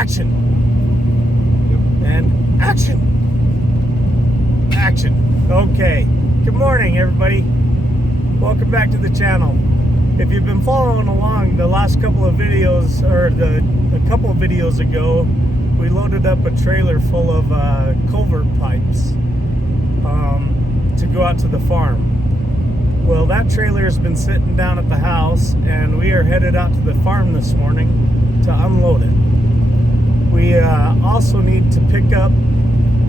action. And action. Action. Okay. Good morning, everybody. Welcome back to the channel. If you've been following along the last couple of videos, or a couple of videos ago, we loaded up a trailer full of culvert pipes to go out to the farm. Well, that trailer has been sitting down at the house, and we are headed out to the farm this morning to unload it. We also need to pick up,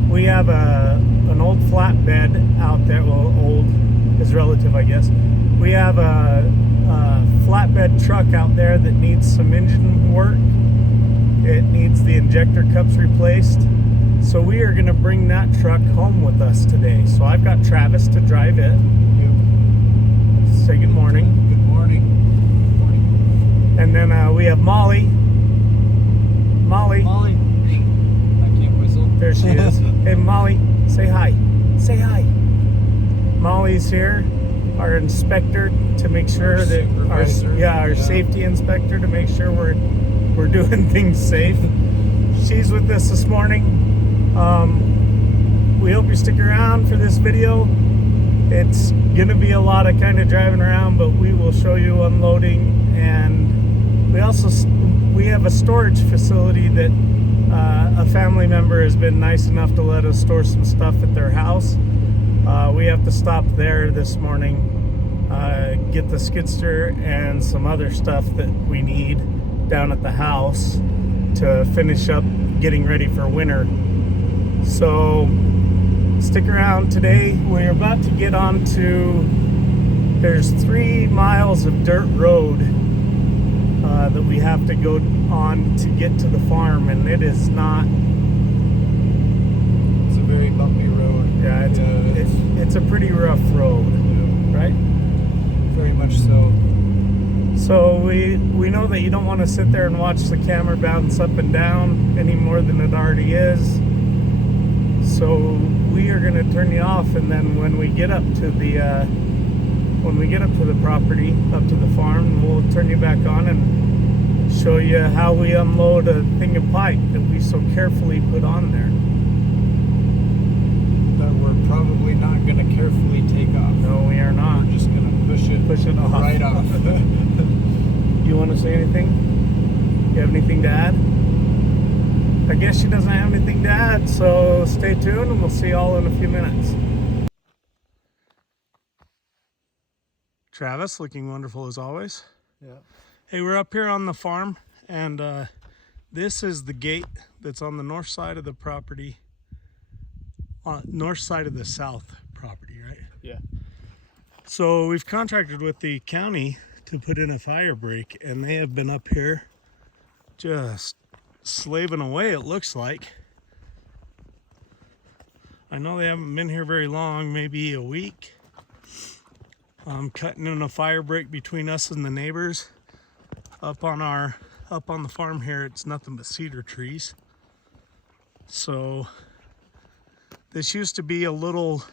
we have an old flatbed out there. Well, old is relative, I guess. We have a flatbed truck out there that needs some engine work. It needs the injector cups replaced. So we are going to bring that truck home with us today. So I've got Travis to drive it. Say good morning. Good morning. Good morning. And then we have Molly. Molly. I can't whistle. There she is. Hey, Molly, say hi. Say hi. Molly's here, our inspector, to make sure that our safety inspector, to make sure we're doing things safe. She's with us this morning. We hope you stick around for this video. It's gonna be a lot of kind of driving around, but we will show you unloading, and we have a storage facility that a family member has been nice enough to let us store some stuff at their house. We have to stop there this morning, get the skidster and some other stuff that we need down at the house to finish up getting ready for winter. So stick around. Today we're about to get on to, there's 3 miles of dirt road that we have to go on to get to the farm, and it is not, It's a very bumpy road. yeah, it's a pretty rough road, right? Very much so. So we know that you don't want to sit there and watch the camera bounce up and down any more than it already is. So we are going to turn you off, and then when we get up to the property, up to the farm, we'll turn you back on and show you how we unload a thing of pipe that we so carefully put on there. That we're probably not going to carefully take off. No, we are not. We're just going to push it off. right off. You want to say anything? You have anything to add? I guess she doesn't have anything to add, so stay tuned and we'll see you all in a few minutes. Travis, looking wonderful as always. Yeah. Hey, we're up here on the farm, and this is the gate that's on the north side of the property, north side of the south property, right? Yeah. So we've contracted with the county to put in a fire break, and they have been up here just slaving away, it looks like. I know they haven't been here very long, maybe a week. Cutting in a fire break between us and the neighbors. Up on the farm here, it's nothing but cedar trees. So this used to be a little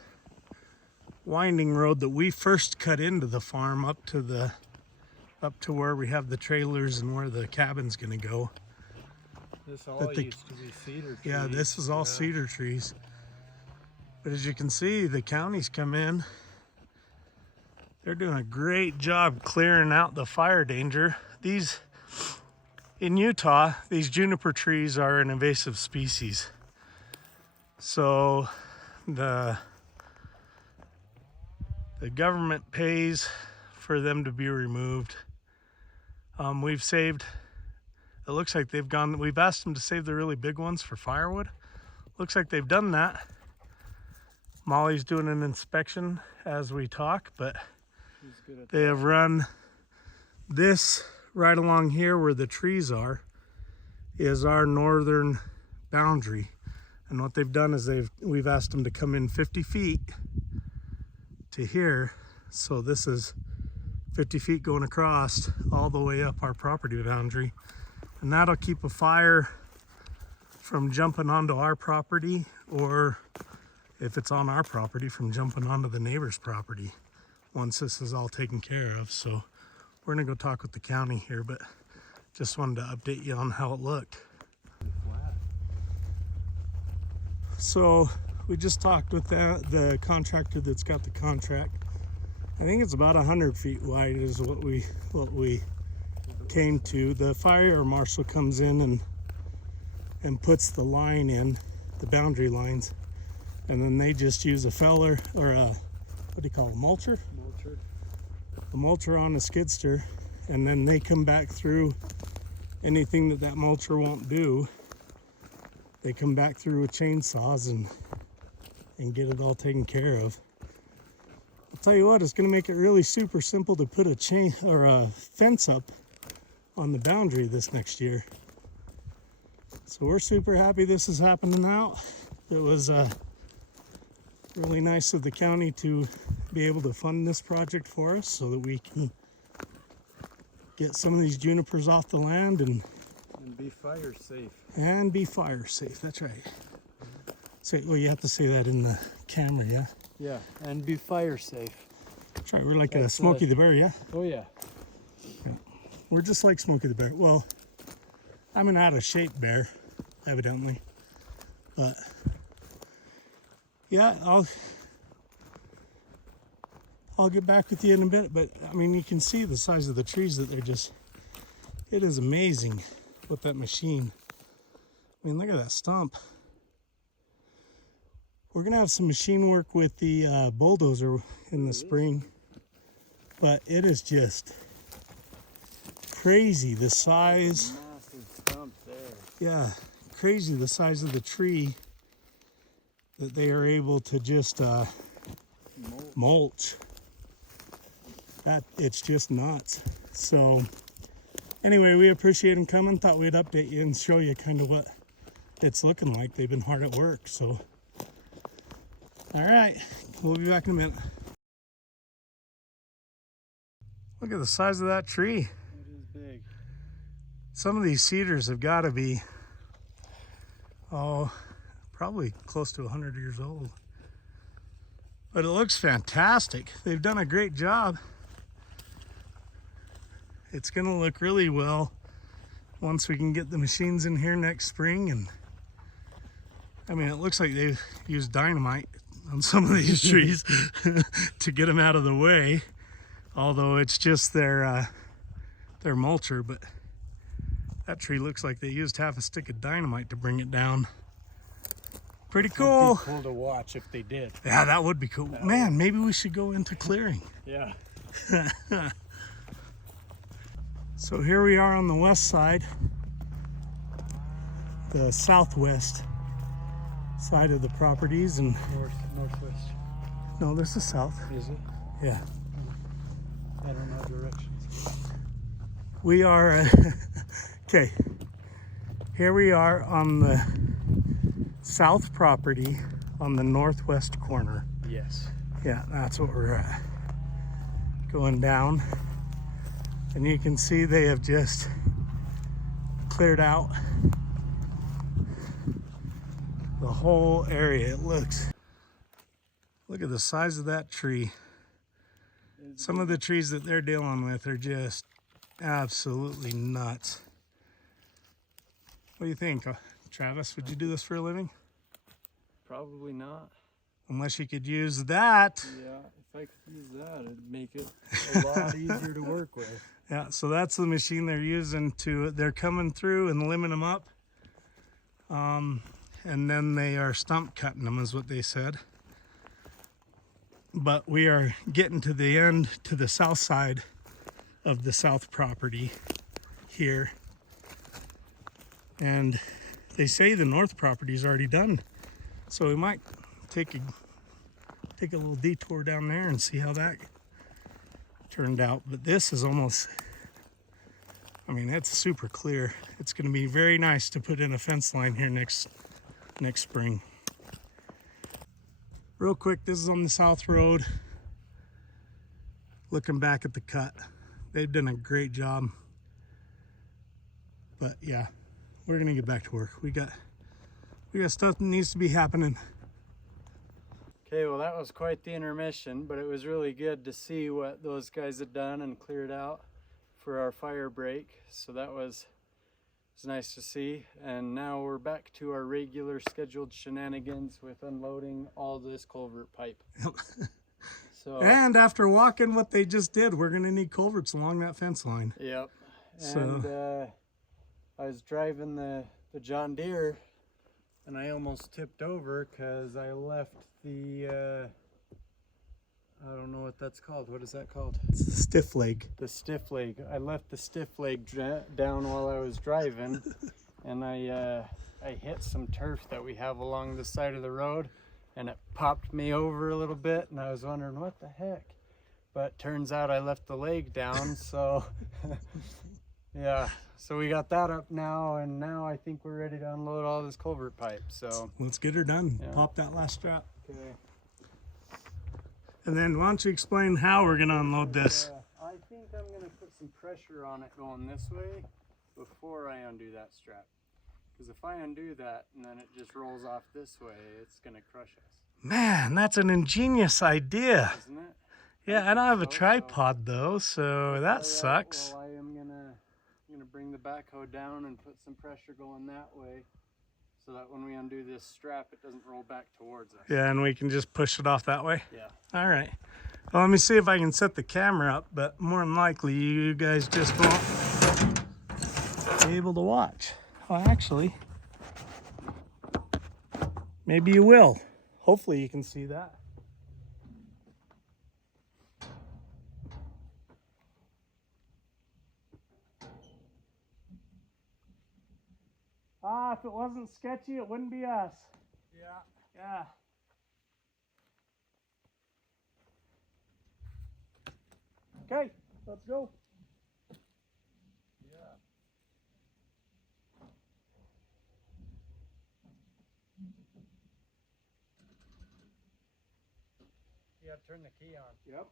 winding road that we first cut into the farm up to where we have the trailers and where the cabin's gonna go. This all used to be cedar trees. Yeah, this is all cedar trees. But as you can see, the county's come in. They're doing a great job clearing out the fire danger. In Utah, these juniper trees are an invasive species. So the government pays for them to be removed. We've saved, it looks like we've asked them to save the really big ones for firewood. Looks like they've done that. Molly's doing an inspection as we talk, but they have run this right along here where the trees are is our northern boundary. And what they've done is we've asked them to come in 50 feet to here. So this is 50 feet going across all the way up our property boundary. And that'll keep a fire from jumping onto our property, or if it's on our property, from jumping onto the neighbor's property once this is all taken care of. So we're gonna go talk with the county here, but just wanted to update you on how it looked. So we just talked with the contractor that's got the contract. I think it's about 100 feet wide is what we came to. The fire marshal comes in and puts the line in, the boundary lines, and then they just use a feller or a, what do you call it, mulcher? Mulcher. A mulcher on a skidster, and then they come back through anything that mulcher won't do. They come back through with chainsaws and get it all taken care of. I'll tell you what, it's going to make it really super simple to put a chain or a fence up on the boundary this next year. So we're super happy this is happening now. It was really nice of the county to be able to fund this project for us so that we can get some of these junipers off the land and be fire safe. And be fire safe, that's right. So, well, you have to say that in the camera, yeah? Yeah, and be fire safe. That's right, we're like a Smokey the Bear, yeah? Oh yeah. We're just like Smokey the Bear. Well, I'm an out of shape bear, evidently. But yeah, I'll get back with you in a bit. But I mean, you can see the size of the trees that they're just, it is amazing with that machine. I mean, look at that stump. We're gonna have some machine work with the bulldozer in the spring, but it is just crazy the size. Massive stump there. Yeah, crazy the size of the tree that they are able to just mulch. That it's just nuts. So anyway, we appreciate them coming. Thought we'd update you and show you kind of what it's looking like. They've been hard at work. So all right, we'll be back in a minute. Look at the size of that tree. It is big. Some of these cedars have got to be, oh, probably close to 100 years old. But it looks fantastic. They've done a great job. It's going to look really well once we can get the machines in here next spring. And I mean, it looks like they've used dynamite on some of these trees to get them out of the way. Although it's just their mulcher, but that tree looks like they used half a stick of dynamite to bring it down. Pretty cool. It'd be cool to watch if they did. Yeah, that would be cool. Man, maybe we should go into clearing. Yeah. So here we are on the west side, the southwest side of the properties, and Northwest. no, this is south. Is it? Yeah. I don't know directions. We are okay. Here we are on the south property on the northwest corner. Yes. Yeah, that's what we're at. Going down, and you can see they have just cleared out the whole area. It looks, look at the size of that tree. Some of the trees that they're dealing with are just absolutely nuts. What do you think, Travis? Would you do this for a living? Probably not. Unless you could use that. Yeah, if I could use that, it'd make it a lot easier to work with. Yeah, so that's the machine they're using to, they're coming through and limbing them up. And then they are stump cutting them is what they said. But we are getting to the end, to the south side of the south property here. And they say the north property is already done. So we might take a little detour down there and see how that turned out. But this is almost, I mean, it's super clear. It's going to be very nice to put in a fence line here next spring. Real quick, this is on the South Road. Looking back at the cut, they've done a great job. But yeah, we're gonna get back to work. We got stuff that needs to be happening. Okay, well that was quite the intermission, but it was really good to see what those guys had done and cleared out for our fire break. So that was It's nice to see. And now we're back to our regular scheduled shenanigans with unloading all this culvert pipe. So, and after walking what they just did, we're gonna need culverts along that fence line. yep. So And I was driving the John Deere, and I almost tipped over because I left the I don't know what that's called. What is that called? it's the stiff leg. The stiff leg. I left the stiff leg down while I was driving, and I hit some turf that we have along the side of the road, and it popped me over a little bit, and I was wondering what the heck. But turns out I left the leg down, so yeah. So we got that up now, and now I think we're ready to unload all this culvert pipe. So let's get her done. Yeah. Pop that last strap. Okay. And then why don't you explain how we're gonna unload this? I think I'm gonna put some pressure on it going this way before I undo that strap. Because if I undo that and then it just rolls off this way, it's gonna crush us. Man, that's an ingenious idea. Isn't it? Yeah, I don't have a tripod though, so that sucks. Well, I'm gonna bring the backhoe down and put some pressure going that way, so that when we undo this strap, it doesn't roll back towards us. Yeah, and we can just push it off that way. Yeah. All right. Well, let me see if I can set the camera up, but more than likely you guys just won't be able to watch. Well, actually, maybe you will. Hopefully you can see that. Ah, if it wasn't sketchy, it wouldn't be us. Yeah. Yeah. Okay, let's go. Yeah. You gotta turn the key on. Yep.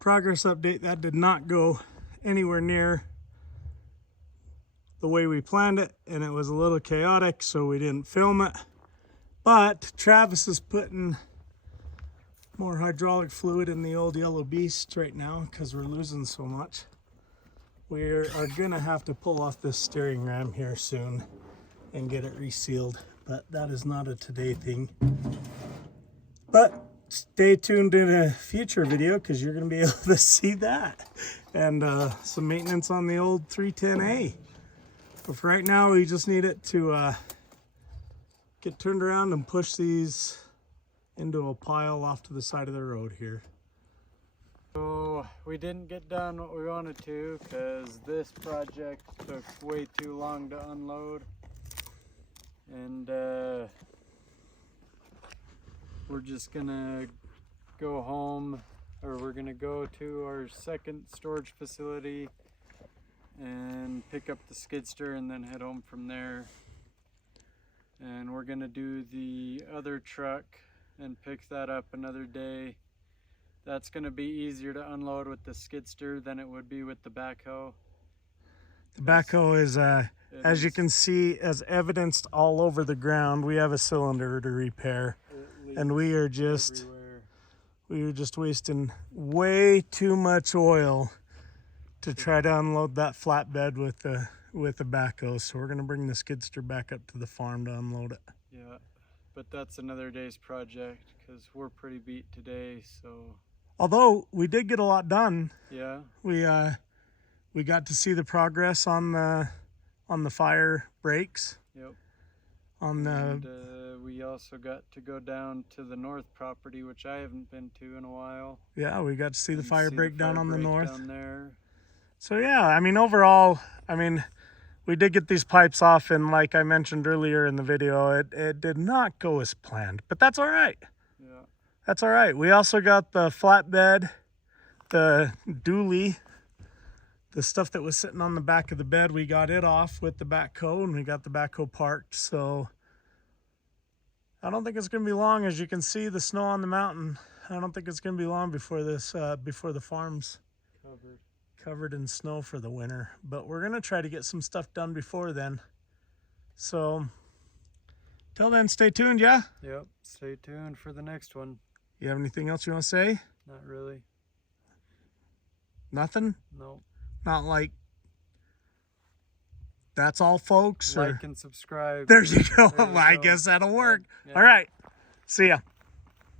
Progress update, that did not go anywhere near the way we planned it, and it was a little chaotic, so we didn't film it. But Travis is putting more hydraulic fluid in the old yellow beast right now because we're losing so much. We are gonna have to pull off this steering ram here soon and get it resealed, but that is not a today thing. But stay tuned in a future video because you're going to be able to see that and some maintenance on the old 310A. But for right now, we just need it to get turned around and push these into a pile off to the side of the road here. So we didn't get done what we wanted to because this project took way too long to unload, and we're just gonna go home, or we're gonna go to our second storage facility and pick up the skid steer and then head home from there. And we're gonna do the other truck and pick that up another day. That's gonna be easier to unload with the skid steer than it would be with the backhoe. The backhoe is, as you can see, as evidenced all over the ground, we have a cylinder to repair, and we are just wasting way too much oil to try to unload that flatbed with the backhoe. So we're gonna bring the skid steer back up to the farm to unload it. Yeah, but that's another day's project because we're pretty beat today. So although we did get a lot done, yeah, we got to see the progress on the fire brakes. yep. And we also got to go down to the north property, which I haven't been to in a while. yeah, we got to see the fire breakdown on the north. Down there. So yeah, I mean, overall, I mean, we did get these pipes off, and like I mentioned earlier in the video, it did not go as planned, but that's all right. Yeah. That's all right. We also got the flatbed, the dually, the stuff that was sitting on the back of the bed, we got it off with the backhoe, and we got the backhoe parked. So I don't think it's going to be long. As you can see, the snow on the mountain, I don't think it's going to be long before this, before the farm's covered in snow for the winter. But we're going to try to get some stuff done before then. So till then, stay tuned, yeah? Yep, stay tuned for the next one. You have anything else you want to say? Not really. Nothing? No. Not like, that's all, folks? Like and subscribe. There you go. There you I go. guess that'll work. Yeah. All right. See ya.